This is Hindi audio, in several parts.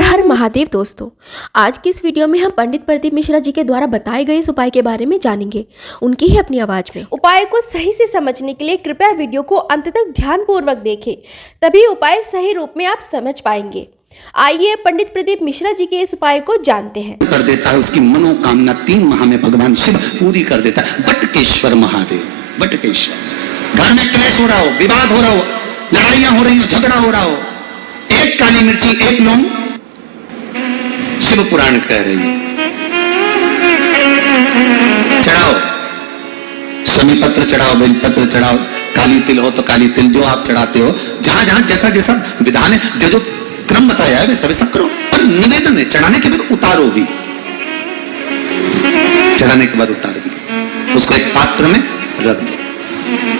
हर हर महादेव दोस्तों, आज की इस वीडियो में हम पंडित प्रदीप मिश्रा जी के द्वारा बताए गए इस उपाय के बारे में जानेंगे, उनकी ही अपनी आवाज में। उपाय को सही से समझने के लिए कृपया वीडियो को अंत तक ध्यानपूर्वक देखें, तभी उपाय सही रूप में आप समझ पाएंगे। आइए पंडित प्रदीप मिश्रा जी के इस उपाय को जानते हैं। कर देता है उसकी मनोकामना 3 माह में भगवान शिव पूरी कर देता है। बटकेश्वर महादेव, बटकेश्वर। घर में क्लेश हो रहा हो, विवाद हो रहा हो, लड़ाइयां हो रही हो, झगड़ा हो रहा हो, एक काली मिर्ची एक लौंग, शिव पुराण कह रही है चढ़ाओ, शमी पत्र चढ़ाओ, बेल पत्र चढ़ाओ, काली तिल हो तो काली तिल, जो आप चढ़ाते हो, जहां जहां जैसा जैसा विधान है, जो जो क्रम बताया है वैसा वैसा करो। और निवेदन है, चढ़ाने के बाद उतारो भी, चढ़ाने के बाद उतारो भी, उसको एक पात्र में रख दो।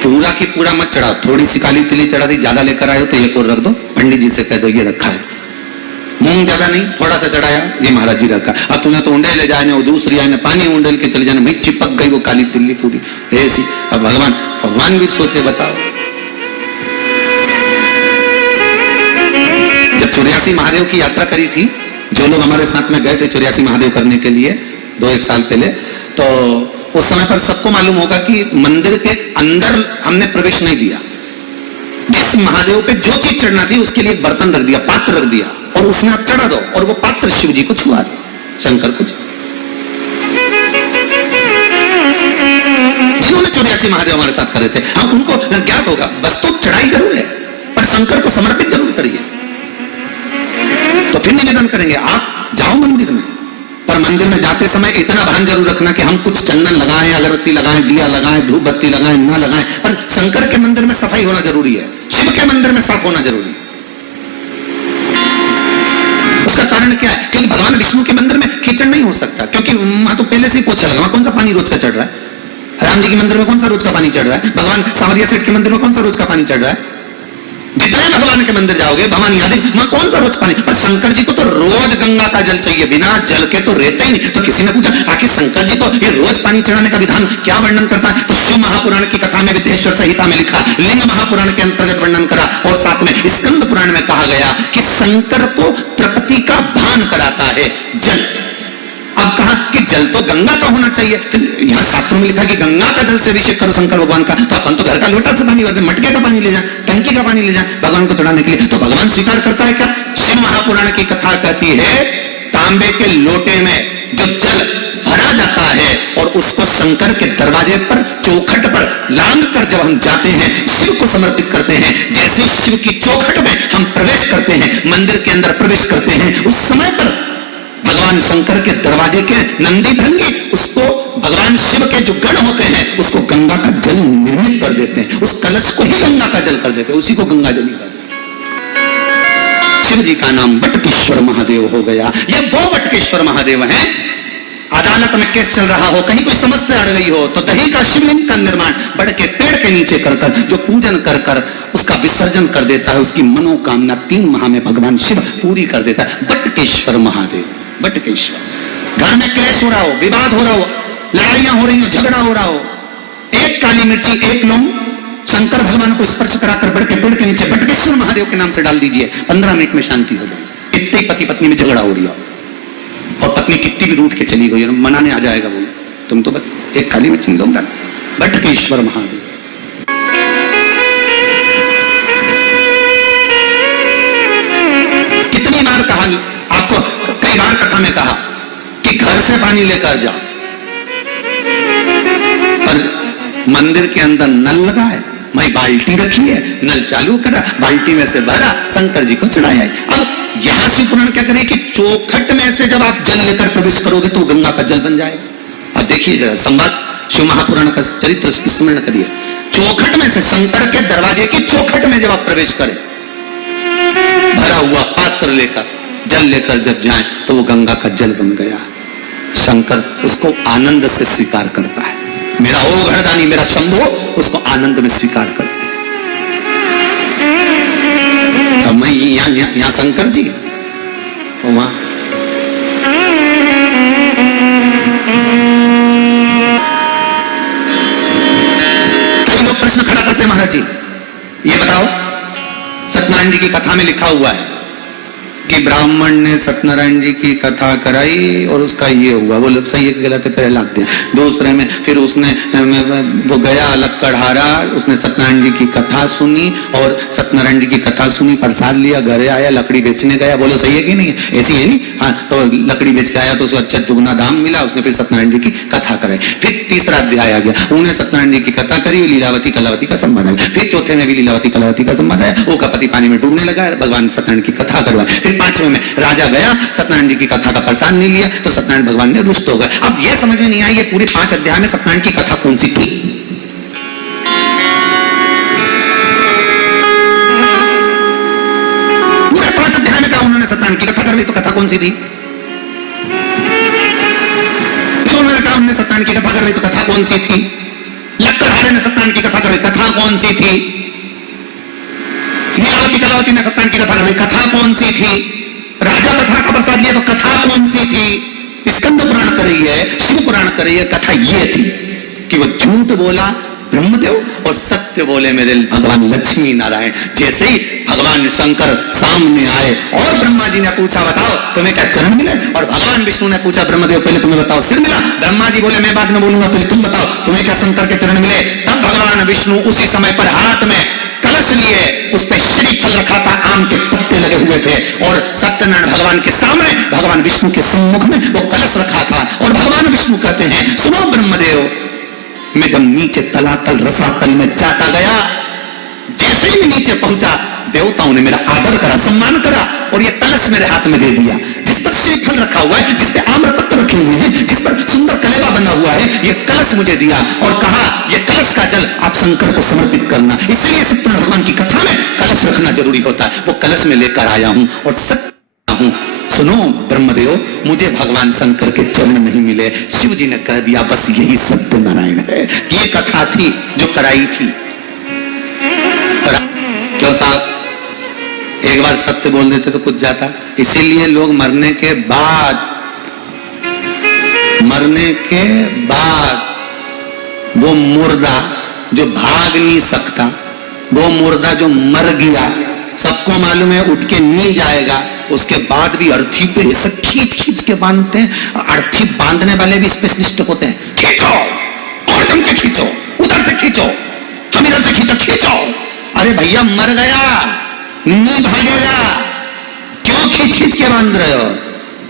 पूरा की पूरा मत चढ़ाओ, थोड़ी सी काली तिली चढ़ा दी, ज्यादा लेकर आए हो तो एक और रख दो, पंडित जी से कह दो ये रखा है। मूंग ज्यादा नहीं, थोड़ा सा चढ़ाया, ये महाराज जी रखा। अब तुमने तो उंडेल ले जाने, वो दूसरी आने पानी उंडेल के चले जाने, भाई चिपक गई वो काली तिल्ली पूरी ऐसी। अब भगवान भी सोचे, बताओ। जब 84 महादेव की यात्रा करी थी, जो लोग हमारे साथ में गए थे 84 महादेव करने के लिए 2-1 साल पहले, तो उस समय पर सबको मालूम होगा कि मंदिर के अंदर हमने प्रवेश नहीं दिया। जिस महादेव पे जो चीज चढ़ना थी उसके लिए एक बर्तन रख दिया, पात्र रख दिया, और उसमें आप चढ़ा दो, और वो पात्र शिव जी को छुआ दो, शंकर को। जिन्होंने 84 महादेव हमारे साथ करे थे, हम उनको ज्ञात होगा, बस तो चढ़ाई जरूर है, पर शंकर को समर्पित जरूर करिए। तो फिर निवेदन करेंगे, आप जाओ मंदिर में, पर मंदिर में जाते समय इतना भान जरूर रखना कि हम कुछ चंदन लगाएं, अगरबत्ती लगाएं, दिया लगाएं, धूप बत्ती लगाएं, ना लगाएं, पर शंकर के मंदिर में सफाई होना जरूरी है, शिव के मंदिर में साफ होना जरूरी है। उसका कारण क्या है? क्योंकि भगवान विष्णु के मंदिर में कीचड़ नहीं हो सकता, क्योंकि वहां तो पहले से ही पोछा लगा, कौन सा पानी रोज का चढ़ रहा है? राम जी के मंदिर में कौन सा रोज का पानी चढ़ रहा है? भगवान सांवरिया सेठ के मंदिर में कौन सा रोज का पानी चढ़ रहा है? जितने भगवान के मंदिर जाओगे, भगवान याद है, वहां कौन सा रोज पानी? पर शंकर जी को तो रोज गंगा का जल चाहिए, बिना जल के तो रहते ही नहीं। तो किसी ने पूछा, आखिर शंकर जी को ये रोज पानी चढ़ाने का विधान क्या वर्णन करता है? तो शिव महापुराण की कथा में विद्येश्वर संहिता में लिखा, लिंग महापुराण के अंतर्गत वर्णन करा, और साथ में स्कंद पुराण में कहा गया कि शंकर को तृप्ति का भान कराता है जल। अब कहा कि जल तो गंगा का होना चाहिए, तो यहाँ शास्त्रों में लिखा कि गंगा का जल से अभिषेक करो शंकर भगवान का। तो अपन तो घर का लोटा से पानी भरते, मटके का पानी ले जाए, टंकी का पानी ले जाए भगवान को चढ़ाने के लिए, तो भगवान स्वीकार करता है क्या? शिव महापुराण की कथा कहती है, तांबे के लोटे में जो जल भरा जाता है और उसको शंकर के दरवाजे पर, चौखट पर लांग कर जब हम जाते हैं, शिव को समर्पित करते हैं, जैसे शिव की चौखट में हम प्रवेश करते हैं, मंदिर के अंदर प्रवेश करते हैं, उस समय पर भगवान शंकर के दरवाजे के नंदी भृंगी उसको, भगवान शिव के जो गण होते हैं, उसको गंगा का जल निर्मित कर देते हैं, उस कलश को ही गंगा का जल कर देते हैं, उसी को गंगा जल कर देते हैं। शिव जी का नाम बटकेश्वर महादेव हो गया। ये वो बटकेश्वर महादेव हैं। अदालत में केस चल रहा हो, कहीं कोई समस्या अड़ गई हो, तो दही का शिवलिंग का निर्माण बड़ के पेड़ के नीचे कर कर, जो पूजन कर कर उसका विसर्जन कर देता है, उसकी मनोकामना 3 माह में भगवान शिव पूरी कर देता है। बटकेश्वर महादेव, बटकेश्वर। घर में क्लेश हो रहा हो, विवाद हो रहा हो, लड़ाइयां हो रही हो, झगड़ा हो रहा हो, एक काली मिर्ची एक लौंग, शंकर भगवान को स्पर्श कराकर बड़ के पेड़ के नीचे बटकेश्वर महादेव के नाम से डाल दीजिए, 15 मिनट में शांति हो जाए। इतने पति पत्नी में झगड़ा हो रही हो, और पत्नी कितनी भी रूठ के चली गई, मनाने आ जाएगा वो, तुम तो बस एक काली मिर्ची लौंग डाल। बटकेश्वर महादेव। कितनी बार कहा आपको, कई बार कथा में कहा कि घर से पानी लेकर जाओ, पर मंदिर के अंदर नल लगा है, मैं बाल्टी रखी है, नल चालू करा, बाल्टी में से भरा, शंकर जी को चढ़ाया है। अब यहां शिव पुराण क्या करे कि चौखट में से जब आप जल लेकर प्रवेश करोगे तो गंगा का जल बन जाएगा। अब देखिए संवाद शिव महापुराण का चरित्र स्मरण करिए। चौखट में से, शंकर के दरवाजे की चौखट में जब आप प्रवेश करें, भरा हुआ पात्र लेकर, जल लेकर जब जाएं, तो वो गंगा का जल बन गया। शंकर उसको आनंद से स्वीकार करता है, मेरा ओ घरदानी, मेरा शंभो, उसको आनंद में स्वीकार करता है। अब मैं यहां शंकर जी, वहां कई लोग प्रश्न खड़ा करते हैं, महाराज जी ये बताओ, सत्यनारायण जी की कथा में लिखा हुआ है कि ब्राह्मण ने सत्यनारायण जी की कथा कराई और उसका ये हुआ, वो लोग सही है कि गलत है पहले लाख दिया। दूसरे में फिर उसने वो गया लक्कड़हारा, उसने सत्यनारायण जी की कथा सुनी और सत्यनारायण जी की कथा सुनी, प्रसाद लिया, घरे आया, लकड़ी बेचने गया। बोलो सही है कि नहीं है? ऐसी है नहीं? हाँ, तो लकड़ी बेच के आया तो उसको अच्छा दुगना दाम मिला, उसने फिर सत्यनारायण जी की कथा कराई। फिर तीसरा अध्याय आ गया, उन्हें सत्यनारायण जी की कथा करी, लीलावती कलावती का संवाद आया। फिर चौथे में भी लीलावती कलावती का संवाद आया, वो का पति पानी में डूबने लगा, भगवान सत्यनारायण की कथा करवाई। फिर पांचवें में राजा गया, सत्यनारायण जी की कथा का प्रसाद नहीं लिया तो सत्यनारायण भगवान ने रुष्ट हो गए। अब यह समझ में नहीं आई ये पूरे 5 अध्याय में सत्यनारायण की कथा कौन सी थी? पूरे 5 अध्याय में क्या उन्होंने सत्यनारायण की कथा करवाई, तो कथा कौन सी थी? उन्होंने कहा हमने सत्यनारायण की कथा करवाई, तो कथा कौन सी थी? लक्कड़हारे ने सत्यनारायण की कथा करवाई, कथा कौन सी थी? लीलावती कलावती ने सत्यनारायण की कथा करवाई, कथा कौन सी थी? राजा कथा का प्रसाद लिया तो कथा कौन सी थी? स्कंद पुराण कर रही है, शिव पुराण कर रही है, कथा ये थी कि वो झूठ बोला ब्रह्मदेव और सत्य बोले मेरे भगवान लक्ष्मी नारायण। जैसे ही भगवान शंकर सामने आए और ब्रह्मा जी ने पूछा बताओ तुम्हें क्या चरण मिले, और भगवान विष्णु ने पूछा ब्रह्मदेव पहले तुम्हें बताओ सिर मिला, ब्रह्मा जी बोले मैं बाद में बोलूंगा पहले तुम बताओ तुम्हें क्या शंकर के चरण मिले। तब भगवान विष्णु उसी समय पर हाथ में कलश लिए, उस पर श्रीफल रखा था, आम के पत्ते लगे हुए थे, और सत्यनारायण भगवान के सामने भगवान विष्णु के सम्मुख में वो कलश रखा था। और भगवान विष्णु कहते हैं सुनो ब्रह्मदेव, मैं जब नीचे तलातल रसातल में जाता गया, जैसे ही मैं नीचे पहुंचा देवताओं ने मेरा आदर करा, सम्मान करा, और ये कलश मेरे हाथ में दे दिया जिस पर श्रीफल रखा हुआ है, जिस पे आम्रपत्र रखे हुए हैं, जिस पर सुंदर कलेवा बना हुआ है, ये कलश मुझे दिया और कहा ये कलश का जल आप शंकर को समर्पित करना। इसलिए सत्यनारायण भगवान की कथा में कलश रखना जरूरी होता है। वो कलश में लेकर आया हूं और सत्य हूं। सुनो ब्रह्मदेव, मुझे भगवान शंकर के चरण नहीं मिले, शिव जी ने कह दिया बस यही सत्यनारायण है। ये कथा थी जो कराई थी। क्यों साहब, एक बार सत्य बोल देते तो कुछ जाता। इसीलिए लोग मरने के बाद वो मुर्दा जो भाग नहीं सकता, वो मुर्दा जो मर गया, सबको मालूम है उठ के नहीं जाएगा, उसके बाद भी अर्थी पे ऐसे खींच खींच के बांधते हैं। अर्थी बांधने वाले भी स्पेशलिस्ट होते हैं। खींचो और जम के खींचो, उधर से खींचो, हम इधर से खींचो, खींचो। अरे भैया मर गया, नहीं भागेगा, क्यों खींच खींच के बांध रहे हो?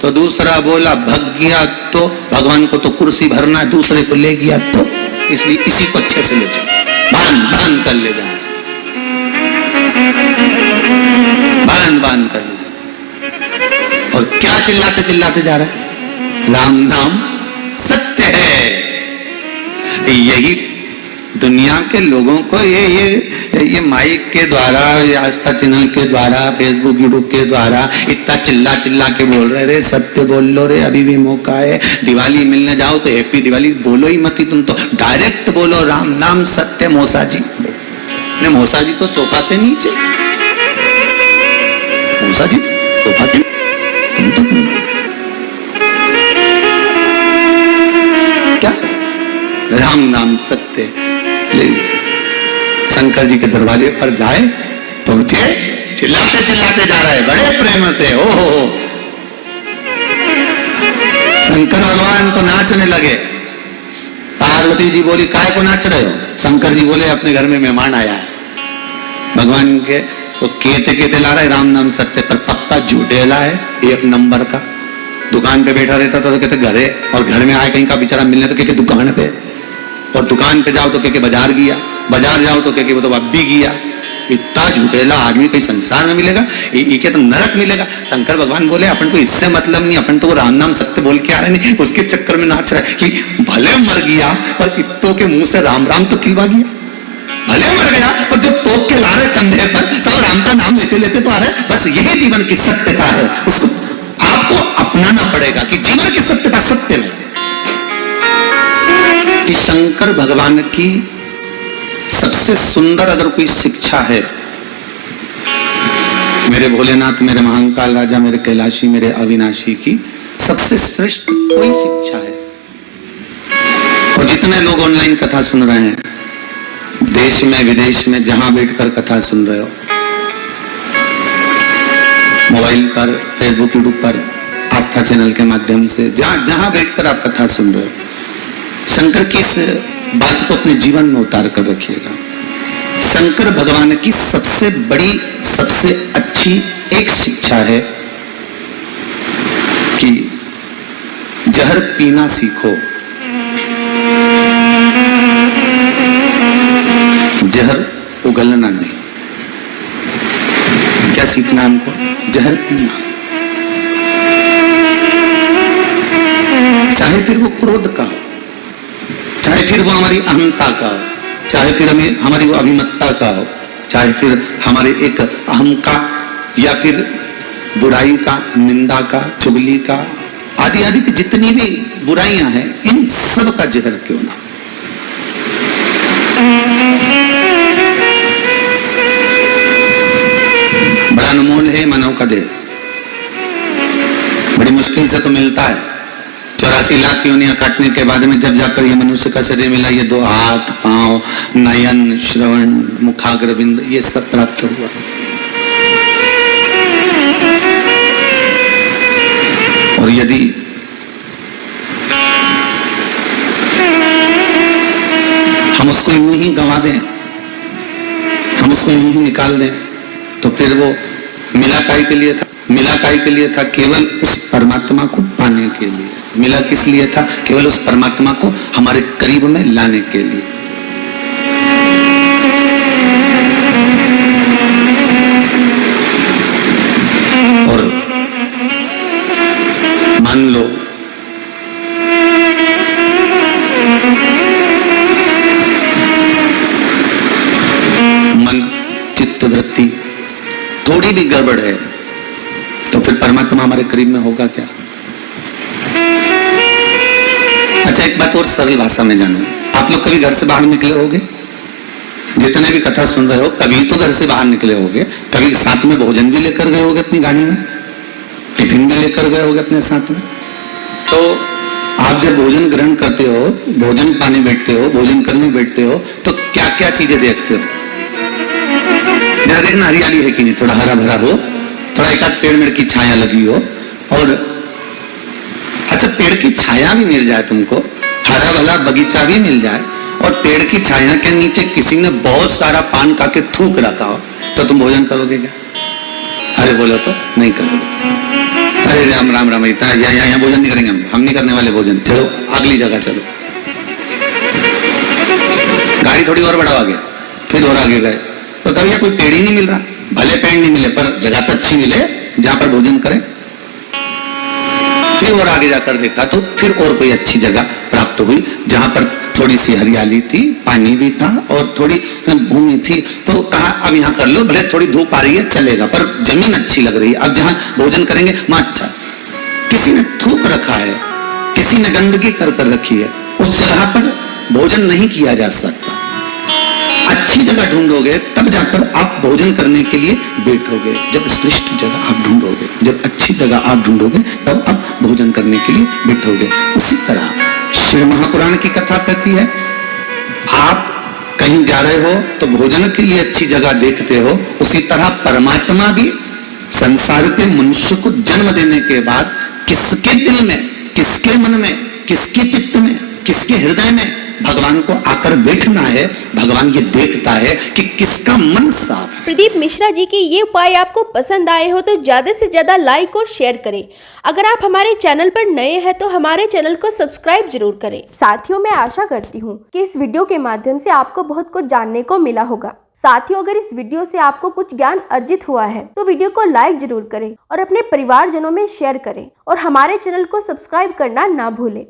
तो दूसरा बोला भग गया तो भगवान को तो कुर्सी भरना, दूसरे को ले गया तो, इसलिए इसी को अच्छे से ले चलो, बांध बांध कर ले जाए, बांध बांध कर ले जाए। और क्या चिल्लाते चिल्लाते जा रहा है? राम नाम सत्य है। यही दुनिया के लोगों को ये माइक के द्वारा, आस्था चैनल के द्वारा, फेसबुक यूट्यूब के द्वारा इतना चिल्ला चिल्ला के बोल रहे, रे सत्य बोल लो रे, अभी भी मौका है, दिवाली मिलने जाओ तो हैप्पी दिवाली बोलो ही मत, तुम तो डायरेक्ट बोलो राम नाम सत्य। मौसा जी ने, मौसा जी तो सोफा से नीचे, मौसा जी सोफा के तुम तो क्या राम नाम सत्य। शंकर जी के दरवाजे पर जाए, पहुंचे, चिल्लाते चिल्लाते जा रहे, बड़े प्रेम से। ओ हो, शंकर भगवान तो नाचने लगे। पार्वती जी बोली काय को नाच रहे हो? शंकर जी बोले अपने घर में मेहमान आया है। भगवान के वो केते केते ला रहे, राम नाम सत्य, पर पत्ता झूठेला है, 1 नंबर का। दुकान पे बैठा रहता था तो कहते घरे, और घर में आए कहीं का बेचारा मिलने तो कहते दुकान पे, और दुकान पे जाओ तो कहते बाजार गया, बाजार जाओ तो कहते वो तो अब भी गया। इतना झूठेला आदमी कहीं संसार में मिलेगा? ये तो नरक मिलेगा। शंकर भगवान बोले अपन को इससे मतलब नहीं, अपन तो वो राम नाम सत्य बोल के आ रहे नहीं, उसके चक्कर में नाच रहा है कि भले मर गया पर इत्तों के मुंह से राम राम तो खिलवा दिया। भले मर गया पर जो तोप के ला रहे कंधे पर, सब राम का नाम लेते लेते तो आ रहे। बस यही जीवन की सत्यता है, उसको आपको अपनाना पड़ेगा कि जीवन की सत्यता सत्य में। कि शंकर भगवान की सबसे सुंदर अगर कोई शिक्षा है, मेरे भोलेनाथ, मेरे महाकाल राजा, मेरे कैलाशी, मेरे अविनाशी की सबसे श्रेष्ठ कोई शिक्षा है। और जितने लोग ऑनलाइन कथा सुन रहे हैं, देश में विदेश में जहां बैठकर कथा सुन रहे हो, मोबाइल पर, फेसबुक, यूट्यूब पर, आस्था चैनल के माध्यम से, जहां बैठकर आप कथा सुन रहे हो, शंकर की इस बात को अपने जीवन में उतार कर रखिएगा। शंकर भगवान की सबसे बड़ी, सबसे अच्छी एक शिक्षा है कि जहर पीना सीखो, जहर उगलना नहीं। क्या सीखना हमको? जहर पीना। चाहे फिर वो क्रोध का हो, चाहे फिर वो हमारी अहंता का हो, चाहे फिर हमारी वो अभिमत्ता का हो, चाहे फिर हमारे एक अहम का, या फिर बुराई का, निंदा का, चुगली का, आदि आदि की जितनी भी बुराइयां हैं, इन सब का जहर क्यों ना। बड़ा अनमोल है मानव का देह, बड़ी मुश्किल से तो मिलता है। 84 लाख योनियां काटने के बाद में जब जाकर ये मनुष्य का शरीर मिला, ये 2 हाथ, पांव, नयन, श्रवण, मुखाग्रविंद, ये सब प्राप्त हुआ। और यदि हम उसको यूं ही गंवा दें, हम उसको यूं ही निकाल दें, तो फिर वो मिला काय के लिए था? मिला काय के लिए था? केवल उस परमात्मा को पाने के लिए। मिला किस लिए था? केवल उस परमात्मा को हमारे करीब में लाने के लिए। और मान लो मन, चित्त, वृत्ति थोड़ी भी गड़बड़ है, तो फिर परमात्मा हमारे करीब में होगा क्या? अच्छा, एक बात और सरल भाषा में जानो, आप लोग कभी घर से बाहर निकले होगे? जितने भी कथा सुन रहे हो, कभी तो घर से बाहर निकले होगे, कभी साथ में भोजन भी लेकर गए होगे अपनी गाड़ी में, टिफिन भी लेकर गए होगे अपने साथ में। तो आप जब भोजन ग्रहण करते हो, भोजन पाने बैठते हो, भोजन करने बैठते हो, तो क्या क्या चीजें देखते हो? जरा देखना हरियाली है कि नहीं, थोड़ा हरा भरा हो, थोड़ा एक आध पेड़ मेड़ की छाया लगी हो, और अच्छा पेड़ की छाया भी मिल जाए तुमको, हरा भरा बगीचा भी मिल जाए, और पेड़ की छाया के नीचे किसी ने बहुत सारा पान खा के थूक रखा हो, तो तुम भोजन करोगे क्या? अरे बोलो तो नहीं करोगे। अरे राम राम राम, इतना यहाँ भोजन नहीं करेंगे हम नहीं करने वाले भोजन, चलो अगली जगह चलो। गाड़ी थोड़ी और बढ़ाओ आगे, फिर और आगे गए, तो कभी कोई पेड़ ही नहीं मिल रहा, भले पेड़ नहीं मिले पर जगह तो अच्छी मिले जहां पर भोजन करें। फिर और आगे जाकर देखा तो फिर और कोई अच्छी जगह प्राप्त हुई, जहां पर थोड़ी सी हरियाली थी, पानी भी था और थोड़ी भूमि थी। तो कहा अब यहाँ कर लो, भले थोड़ी धूप आ रही है चलेगा, पर जमीन अच्छी लग रही है, अब जहां भोजन करेंगे वहां अच्छा। किसी ने थूक रखा है, किसी ने गंदगी कर रखी है, उस जगह पर भोजन नहीं किया जा सकता। अच्छी जगह ढूंढोगे तब जाकर आप भोजन करने के लिए बैठोगे। जब श्रेष्ठ जगह आप ढूंढोगे, जब अच्छी जगह आप ढूंढोगे, तब आप भोजन करने के लिए बैठोगे। उसी तरह शिव महापुराण की कथा कहती है, आप कहीं जा रहे हो तो भोजन के लिए अच्छी जगह देखते हो, उसी तरह परमात्मा भी संसार के मनुष्य को जन्म देने के बाद किसके दिल में, किसके मन में, किसके चित्त में, किसके हृदय में भगवान को आकर बैठना है, भगवान ये देखता है कि किसका मन साफ है। प्रदीप मिश्रा जी के ये उपाय आपको पसंद आए हो तो ज्यादा से ज्यादा लाइक और शेयर करें। अगर आप हमारे चैनल पर नए हैं तो हमारे चैनल को सब्सक्राइब जरूर करें। साथियों, मैं आशा करती हूँ कि इस वीडियो के माध्यम से आपको बहुत कुछ जानने को मिला होगा। साथियों, अगर इस वीडियो से आपको कुछ ज्ञान अर्जित हुआ है तो वीडियो को लाइक जरूर करें और अपने परिवारजनों में शेयर करें और हमारे चैनल को सब्सक्राइब करना ना भूलें।